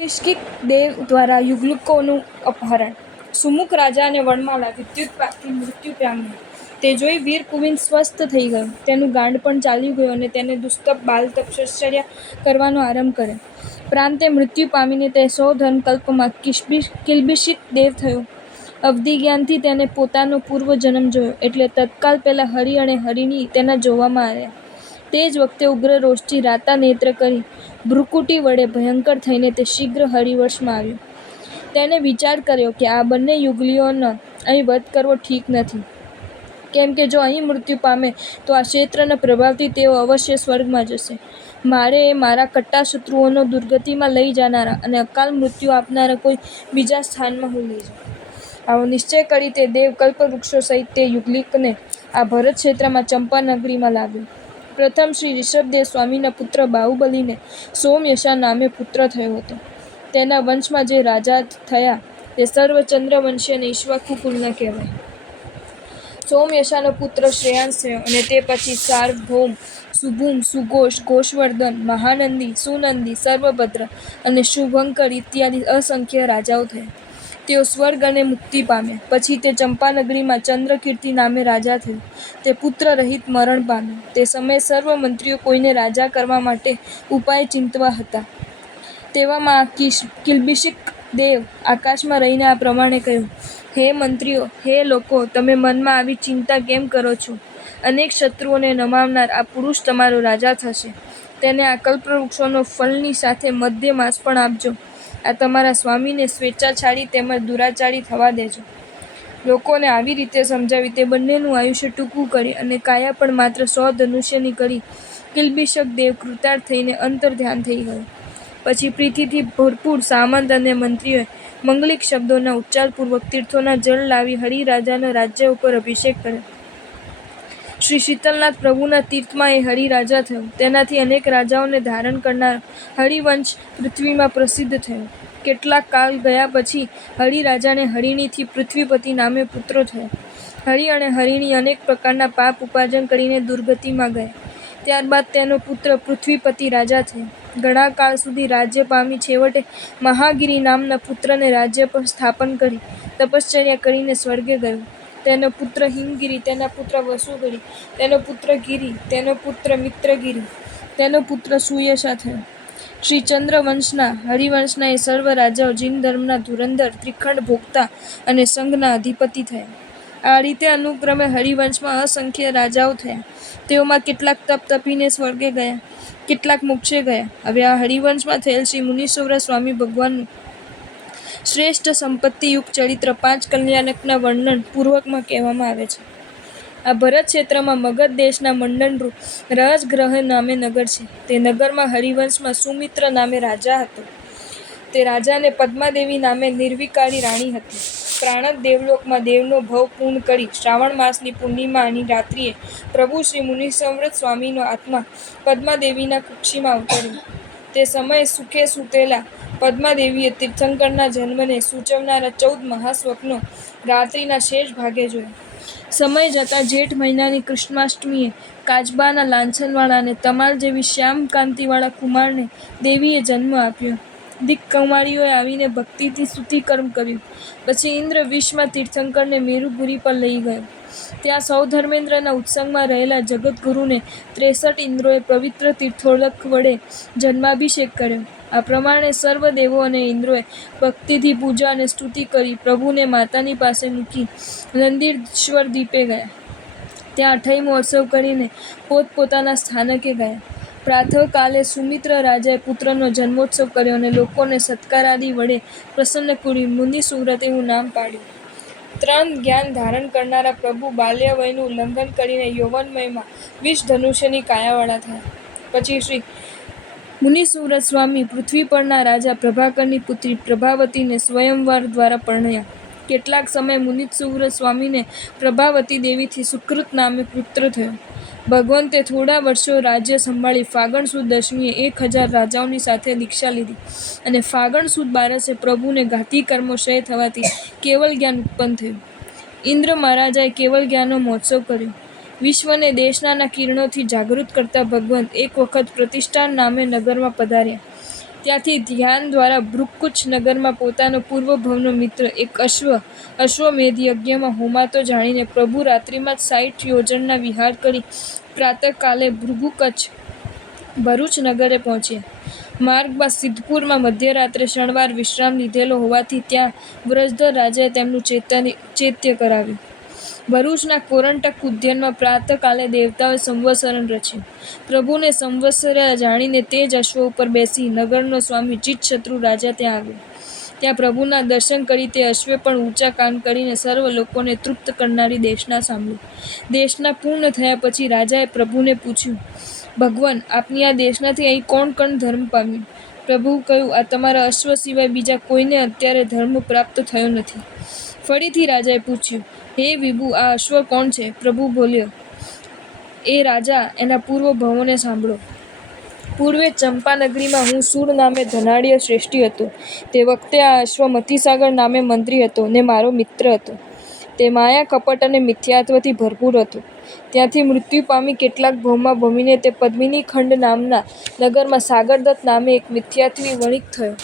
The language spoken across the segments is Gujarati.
કિલ્બિષિક દેવ દ્વારા યુગલુકોનું અપહરણ. સુમુખ રાજા અને વનમાળા વિદ્યુતપાતથી મૃત્યુ પામ્યા. તે જોઈ વીર કુંવર સ્વસ્થ થઈ ગયો. તેનું ગાંડ પણ ચાલ્યું ગયું અને તેને દુસ્તપ બાલ તપશ્ચર્યા કરવાનો આરંભ કર્યો. પ્રાંતે મૃત્યુ પામીને તે સૌધર્મકલ્પમાં કિલ્બિષિક દેવ થયો. અવધિજ્ઞાનથી તેને પોતાનો પૂર્વજન્મ જોયો એટલે તત્કાલ પેલા હરિ અને હરિણી તેના જોવામાં આવ્યા. તે જ વખતે ઉગ્ર રોષથી રાતા નેત્ર કરી ભ્રુકુટી વડે ભયંકર થઈને તે શીઘ્ર હરિવશમાં આવ્યો. તેણે વિચાર કર્યો કે આ બંને યુગલીઓનો અહીં વધ કરવો ઠીક નથી, કેમ કે જો અહીં મૃત્યુ પામે તો આ ક્ષેત્રના પ્રભાવથી તેઓ અવશ્ય સ્વર્ગમાં જશે. મારે મારા કટ્ટા શત્રુઓનો દુર્ગતિમાં લઈ જનારા અને અકાલ મૃત્યુ આપનારા કોઈ બીજા સ્થાનમાં હું લઈ જાઉં. આવો નિશ્ચય કરી તે દેવ કલ્પવૃક્ષો સહિત તે યુગલિકને આ ભરત ક્ષેત્રમાં ચંપાનગરીમાં લાવ્યો. પ્રથમ શ્રી ઋષભદેવ સ્વામીના પુત્ર બાહુબલીને સોમયશા નામે પુત્ર થયો હતો. તેના વંશમાં જે રાજા થયા તે સર્વ ચંદ્રવંશી અને ઈક્ષ્વાકુ કુળના કહેવાય. સોમયશાનો પુત્ર શ્રેયાંસ થયો અને તે પછી સાર્વભૌમ, સુભુમ, સુઘોષ, ઘોષવર્ધન, મહાનંદી, સુનંદી, સર્વભદ્ર અને શુભંકર ઇત્યાદિ અસંખ્ય રાજાઓ થયા. તેઓ સ્વર્ગ અને મુક્તિ પામ્યા. પછી તે ચંપાનગરીમાં ચંદ્રકીર્તિ નામે રાજા થયો. તે પુત્ર રહિત મરણ પામ્યો. તે સમયે સર્વ મંત્રીઓ કોઈને રાજા કરવા માટે ઉપાય ચિંતવા હતા. તેવામાં કિલ્બિષિક દેવ આકાશમાં રહીને આ પ્રમાણે કહ્યું: હે મંત્રીઓ, હે લોકો, તમે મનમાં આવી ચિંતા કેમ કરો છો? અનેક શત્રુઓને નમાવનાર આ પુરુષ તમારો રાજા થશે. તેને આ કલ્પવૃક્ષોનો ફળની સાથે મધ્ય માંસ પણ આપજો. આ તમારા સ્વામીને સ્વેચ્છાચારી તેમજ દુરાચારી થવા દેજો. લોકોને આવી રીતે સમજાવી તે બંનેનું આયુષ્ય ટૂંકું કરી અને કાયા પણ માત્ર 100 ધનુષ્યની કરી કિલ્બિષક દેવ કૃતાર્થ થઈને અંતર્ધ્યાન થઈ ગયો. પછી પ્રીતિથી ભરપૂર સામંત અને મંત્રીઓએ મંગલિક શબ્દોના ઉચ્ચારપૂર્વક તીર્થોના જળ લાવી હરિરાજાના રાજ્ય ઉપર અભિષેક કર્યો. શ્રી શીતલનાથ પ્રભુના તીર્થમાં એ હરિરાજા થયો. તેનાથી અનેક રાજાઓને ધારણ કરનાર હરિવંશ પૃથ્વીમાં પ્રસિદ્ધ થયો. કેટલાક કાળ ગયા પછી હરિરાજાને હરિણીથી પૃથ્વીપતિ નામે પુત્રો થયા. હરિ અને હરિણી અનેક પ્રકારના પાપ ઉપાર્જન કરીને દુર્ગતિમાં ગયા. ત્યારબાદ તેનો પુત્ર પૃથ્વીપતિ રાજા થયો. ઘણા કાળ સુધી રાજ્ય પામી છેવટે મહાગિરિ નામના પુત્રને રાજ્ય પર સ્થાપન કરી તપશ્ચર્યા કરીને સ્વર્ગે ગયો. તેનો પુત્ર હિમગિરિ, તેના પુત્ર વસુગિરિ, તેનો પુત્ર ગિરિ, તેનો પુત્ર મિત્રગિરિ, તેનો પુત્ર સુયશા થયો. શ્રી ચંદ્રવંશના હરિવંશના એ સર્વ રાજાઓ જીન ધર્મના ધુરંધર, ત્રિખંડ ભોગતા અને સંઘના અધિપતિ થયા. આ રીતે અનુક્રમે હરિવંશમાં અસંખ્ય રાજાઓ થયા. તેઓમાં કેટલાક તપ તપીને સ્વર્ગે ગયા, કેટલાક મોક્ષે ગયા. હવે આ હરિવંશમાં થયેલ શ્રી મુનીશ્વર સ્વામી ભગવાનનું શ્રેષ્ઠ સંપત્તિયુક્ત ચરિત્ર 5 કલ્યાણકના વર્ણન પૂર્વકમાં કહેવામાં આવે છે. આ ભરત ક્ષેત્રમાં મગધ દેશના મંડનરૂપ રાજગ્રહ નામે નગર છે. તે નગરમાં હરિવંશમાં સુમિત્ર નામે રાજા હતો. તે રાજાને પદ્માદેવી નામે નિર્વિકારી રાણી હતી. પ્રાણદ દેવલોકમાં દેવનો ભવ પૂર્ણ કરી શ્રાવણ માસની પૂર્ણિમાની રાત્રિએ પ્રભુ શ્રી મુનીશ્વર સ્વામીનો આત્મા પદ્માદેવીના કુક્ષીમાં અવતર્યો. તે સમયે સુખે સૂતેલા પદ્માદેવીએ તીર્થંકરના જન્મને સૂચવનારા 14 મહાસ્વપ્નો રાત્રિના શેષ ભાગે જોયા. સમય જતાં જેઠ મહિનાની કૃષ્ણાષ્ટમીએ કાચબાના લાંછનવાળા અને તમાલ જેવી શ્યામ કાંતિવાળા કુમારને દેવીએ જન્મ આપ્યો. દિક્કુમારીઓએ આવીને ભક્તિથી સ્તુતિકર્મ કર્યું. પછી ઇન્દ્ર વિષમાં તીર્થંકરને મેરુપુરી પર લઈ ગયો. ત્યાં સૌધર્મેન્દ્રના ઉત્સંગમાં રહેલા જગતગુરુને 63 ઇન્દ્રોએ પવિત્ર તીર્થોદક વડે જન્માભિષેક કર્યો. આ પ્રમાણે સર્વ દેવો અને ઇન્દ્રોએ ભક્તિથી પૂજા અને સ્તુતિ કરી પ્રભુને માતાની પાસે મૂકી નંદીશ્વર દ્વીપે ગયા. ત્યાં 28 મહોત્સવ કરીને પોતપોતાના સ્થાનકે ગયા. પ્રાતઃકાલે સુમિત્ર રાજાએ પુત્રનો જન્મોત્સવ કર્યો અને લોકોને સત્કારાદિ વડે પ્રસન્ન કરી મુનિસુવ્રત એવું નામ પાડ્યું. 3 જ્ઞાન ધારણ કરનારા પ્રભુ બાલ્યવયનું ઉલ્લંઘન કરીને યૌવનવયમાં 20 ધનુષ્યની કાયાવાળા થયા. પછી શ્રી મુનિસુવ્રત સ્વામી પૃથ્વી પરના રાજા પ્રભાકરની પુત્રી પ્રભાવતીને સ્વયંવર દ્વારા પરણ્યા. કેટલાક સમય મુનિસુવ્રત સ્વામીને પ્રભાવતી દેવીથી સુકૃત નામે પુત્ર થયો. ભગવંતે થોડા વર્ષો રાજ્ય સંભાળી ફાગણ સુદ દશમીએ 1000 રાજાઓની સાથે દીક્ષા લીધી અને ફાગણ સુદ બારસે પ્રભુને ઘાતી કર્મો ક્ષય થવાથી કેવલ જ્ઞાન ઉત્પન્ન થયું. ઇન્દ્ર મહારાજાએ કેવલ જ્ઞાનનો મહોત્સવ કર્યો. વિશ્વને દેશનાના કિરણોથી જાગૃત કરતા ભગવંત એક વખત પ્રતિષ્ઠાન નામે નગરમાં પધાર્યા. ત્યાંથી ધ્યાન દ્વારા ભૃગુચ નગરમાં પોતાનો પૂર્વ ભવનો મિત્ર એક અશ્વમેધ યજ્ઞમાં હોમાતો જાણીને પ્રભુ રાત્રિમાં જ 60 યોજનના વિહાર કરી પ્રાતઃકાલે ભૃગુકચ્છ ભરૂચ નગરે પહોંચ્યા. માર્ગમાં સિદ્ધપુરમાં મધ્યરાત્રે ક્ષણવાર વિશ્રામ લીધેલો હોવાથી ત્યાં વ્રજધર રાજાએ તેમનું ચૈત્ય કરાવ્યું. ભરૂચના કોરંટક ઉદ્યાનમાં પ્રાતઃકાલે દેવતાઓએ સંવત્સરણ રચ્યું. પ્રભુને સંવત્સર્યા જાણીને તે જ અશ્વ ઉપર બેસી નગરનો સ્વામી ચિત્તશત્રુ રાજા ત્યાં આવ્યો. ત્યાં પ્રભુના દર્શન કરી તે અશ્વે પણ ઊંચા કાન કરીને સર્વ લોકોને તૃપ્ત કરનારી દેશના સાંભળી. દેશના પૂર્ણ થયા પછી રાજાએ પ્રભુને પૂછ્યું, ભગવાન, આપની આ દેશનાથી અહીં કોણ કોણ ધર્મ પામ્યું? પ્રભુએ કહ્યું, આ તમારા અશ્વ સિવાય બીજા કોઈને અત્યારે ધર્મ પ્રાપ્ત થયો નથી. ફરીથી રાજાએ પૂછ્યું, હે વિભુ, આ અશ્વ કોણ છે? પ્રભુ બોલ્યો, એ રાજા, એના પૂર્વ ભવોને સાંભળો. પૂર્વે ચંપાનગરીમાં હું સૂર નામે ધનાઢ્ય શ્રેષ્ઠી હતો. તે વખતે આ અશ્વ મતીસાગર નામે મંત્રી હતો ને મારો મિત્ર હતો. તે માયા, કપટ અને મિથ્યાત્વથી ભરપૂર હતો. ત્યાંથી મૃત્યુ પામી કેટલાક ભવમાં ભમીને તે પદ્મિની ખંડ નામના નગરમાં સાગરદત્ત નામે એક મિથ્યાત્વી વણિક થયો.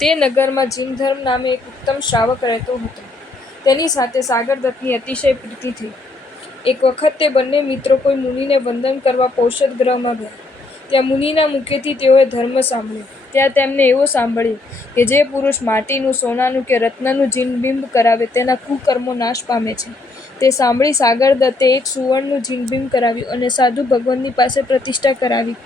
તે નગરમાં જીનધર્મ નામે એક ઉત્તમ શ્રાવક રહેતો હતો. તેની સાથે સાગરદત્તની અતિશય પ્રીતિ થઈ. એક વખત તે બંને મિત્રો કોઈ મુનિને વંદન કરવા પૌષદ ગ્રહમાં ગયા. ત્યાં મુનિના મુખેથી તેઓએ ધર્મ સાંભળ્યો. ત્યાં તેમને એવું સાંભળ્યું કે જે પુરુષ માટીનું, સોનાનું કે રત્નનું જીનબિંબ કરાવે તેના કુકર્મો નાશ પામે છે. તે સાંભળી સાગરદત્તે એક સુવર્ણનું જીનબિંબ કરાવ્યું અને સાધુ ભગવાનની પાસે પ્રતિષ્ઠા કરાવી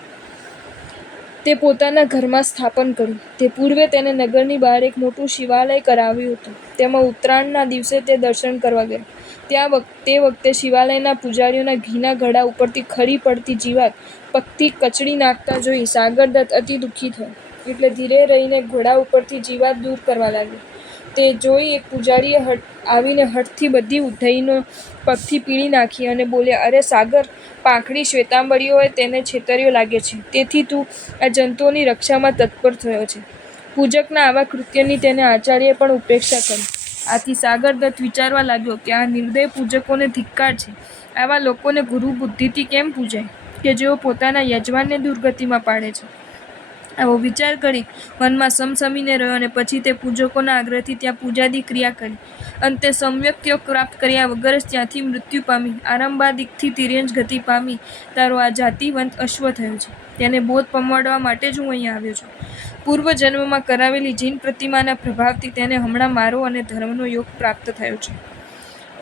તે પોતાના ઘરમાં સ્થાપન કર્યું. તે પૂર્વે તેને નગરની બહાર એક મોટું શિવાલય કરાવ્યું હતું. તેમાં ઉત્તરાયણના દિવસે તે દર્શન કરવા ગયા. તે વખતે શિવાલયના પૂજારીઓના ઘીના ઘડા ઉપરથી ખરી પડતી જીવાત પગથી કચડી નાખતા જોઈ સાગરદત્ત અતિ દુઃખી થયો. એટલે ધીરે રહીને ઘોડા ઉપરથી જીવાત દૂર કરવા લાગ્યો. તે જોઈ એક પૂજારીએ આવીને હઠથી બધી ઉધઈનો પગથી પીળી નાખી અને બોલ્યા, અરે સાગર, પાંખડી શ્વેતાંબરીઓએ તેને છેતર્યો લાગે છે. તેથી તું આ જંતુઓની રક્ષામાં તત્પર થયો છે. પૂજકના આવા કૃત્યની તેને આચાર્યએ પણ ઉપેક્ષા કરી. આથી સાગરદત્ત વિચારવા લાગ્યો કે આ નિર્દય પૂજકોને ધિક્કાર છે. આવા લોકોને ગુરુ બુદ્ધિથી કેમ પૂજાય કે જેઓ પોતાના યજમાનને દુર્ગતિમાં પાડે છે? આવો વિચાર કરી મનમાં સમસમીને રહ્યો અને પછી તે પૂજકોના આગ્રહથી ત્યાં પૂજાદી ક્રિયા કરી. અંતે સમ્યક યોગ પ્રાપ્ત કર્યા વગર જ ત્યાંથી મૃત્યુ પામી આરંભાદિકથી તિર્યંજ ગતિ પામી તારો આ જાતિવંત અશ્વ થયો છે. તેને બોધ પમાડવા માટે જ હું અહીં આવ્યો છું. પૂર્વ જન્મમાં કરાવેલી જીન પ્રતિમાના પ્રભાવથી તેને હમણાં મારો અને ધર્મનો યોગ પ્રાપ્ત થયો છે.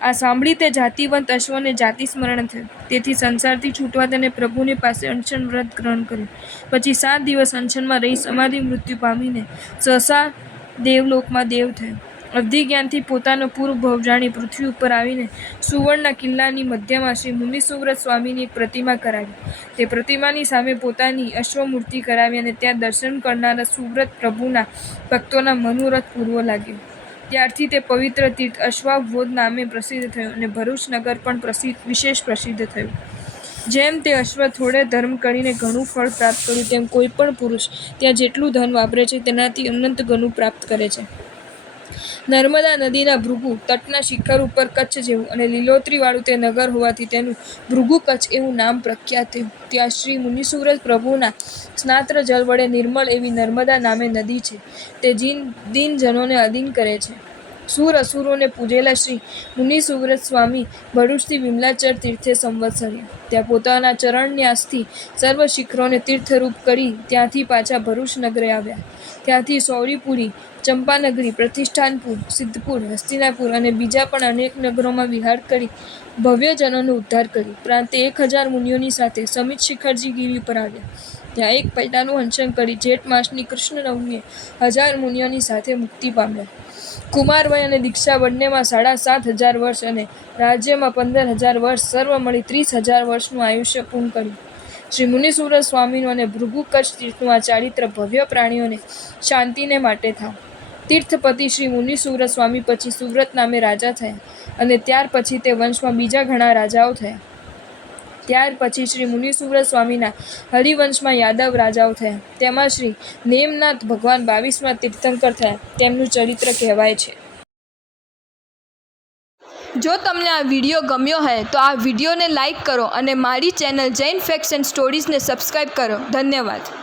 આ સાંભળી તે જાતિવંત અશ્વને જાતિ સ્મરણ થયું. તેથી સંસારથી છૂટવા તેને પ્રભુની પાસે અનશન વ્રત ગ્રહણ કર્યું. પછી 7 દિવસ અનશનમાં રહી સમાધિ મૃત્યુ પામીને સહસા દેવલોકમાં દેવ થયો. અવધિજ્ઞાનથી પોતાનો પૂર્વ ભવ જાણી પૃથ્વી ઉપર આવીને સુવર્ણના કિલ્લાની મધ્યમાં શ્રી મુનિસુવ્રત સ્વામીની એક પ્રતિમા કરાવી. તે પ્રતિમાની સામે પોતાની અશ્વમૂર્તિ કરાવી અને ત્યાં દર્શન કરનારા સુવ્રત પ્રભુના ભક્તોના મનોરથ પૂરવો લાગ્યો. ત્યારથી તે પવિત્ર તીર્થ અશ્વાવબોધ નામે પ્રસિદ્ધ થયું અને ભરૂચ નગર પણ વિશેષ પ્રસિદ્ધ થયું. જેમ તે અશ્વ થોડે ધર્મ કરીને ઘણું ફળ પ્રાપ્ત કર્યું, તેમ કોઈ પણ પુરુષ ત્યાં જેટલું ધન વાપરે છે તેનાથી અનંત ગણું પ્રાપ્ત કરે છે. નર્મદા નદીના ભૃગુ તટના શિખર ઉપર કચ્છ જેવું અને લીલોતરીવાળું તે નગર હોવાથી તેનું ભૃગુ કચ્છ એવું નામ પ્રખ્યાત થયું. ત્યાં શ્રી મુનિસુવ્રત પ્રભુના સ્નાત્ર જળ વડે નિર્મળ એવી નર્મદા નામે નદી છે. તે દીનજનોને અધીન કરે છે. સુર અસુરોને પૂજેલા શ્રી મુનિસુવ્રત સ્વામી ભરૂચથી વિમલાચર તીર્થે સંવત્સર્યા. ત્યાં પોતાના ચરણન્યાસથી સર્વ શિખરોને તીર્થરૂપ કરી ત્યાંથી પાછા ભરૂચ નગરે આવ્યા. ત્યાંથી સૌરીપુરી, ચંપાનગરી, પ્રતિષ્ઠાનપુર, સિદ્ધપુર, હસ્તિનાપુર અને બીજા પણ અનેક નગરોમાં વિહાર કરી ભવ્યજનોનો ઉદ્ધાર કરી પ્રાંતે 1000 મુનિઓની સાથે સમિત શિખરજી ગિરી પર આવ્યા. ત્યાં એક પૈડાનું અનશન કરી જેઠ માસની કૃષ્ણ નવમીએ 1000 મુનિઓની સાથે મુક્તિ પામ્યા. કુમારવય અને દીક્ષા બંનેમાં 7500 વર્ષ અને રાજ્યમાં 15000 વર્ષ, સર્વ મળી 30000 વર્ષનું આયુષ્ય પૂર્ણ કર્યું. શ્રી મુનિસુવ્રત સ્વામીનું અને ભૃગુ કચ્છ તીર્થનું આ ચારિત્ર ભવ્ય પ્રાણીઓને શાંતિને માટે થા. તીર્થપતિ શ્રી મુનિસુવ્રત સ્વામી પછી સુવ્રત નામે રાજા થયા અને ત્યાર પછી તે વંશમાં બીજા ઘણા રાજાઓ થયા. ત્યાર પછી શ્રી મુનિસુવ્રત સ્વામીના હરિવંશમાં યાદવ રાજાઓ થયા. તેમાં શ્રી નેમનાથ ભગવાન 22મા તીર્થંકર થયા. તેમનું ચરિત્ર કહેવાય છે. જો તમને આ વિડીયો ગમ્યો હોય તો આ વિડીયોને લાઈક કરો અને મારી ચેનલ જૈન ફેક્ટ્સ એન્ડ સ્ટોરીઝને સબસ્ક્રાઈબ કરો. ધન્યવાદ.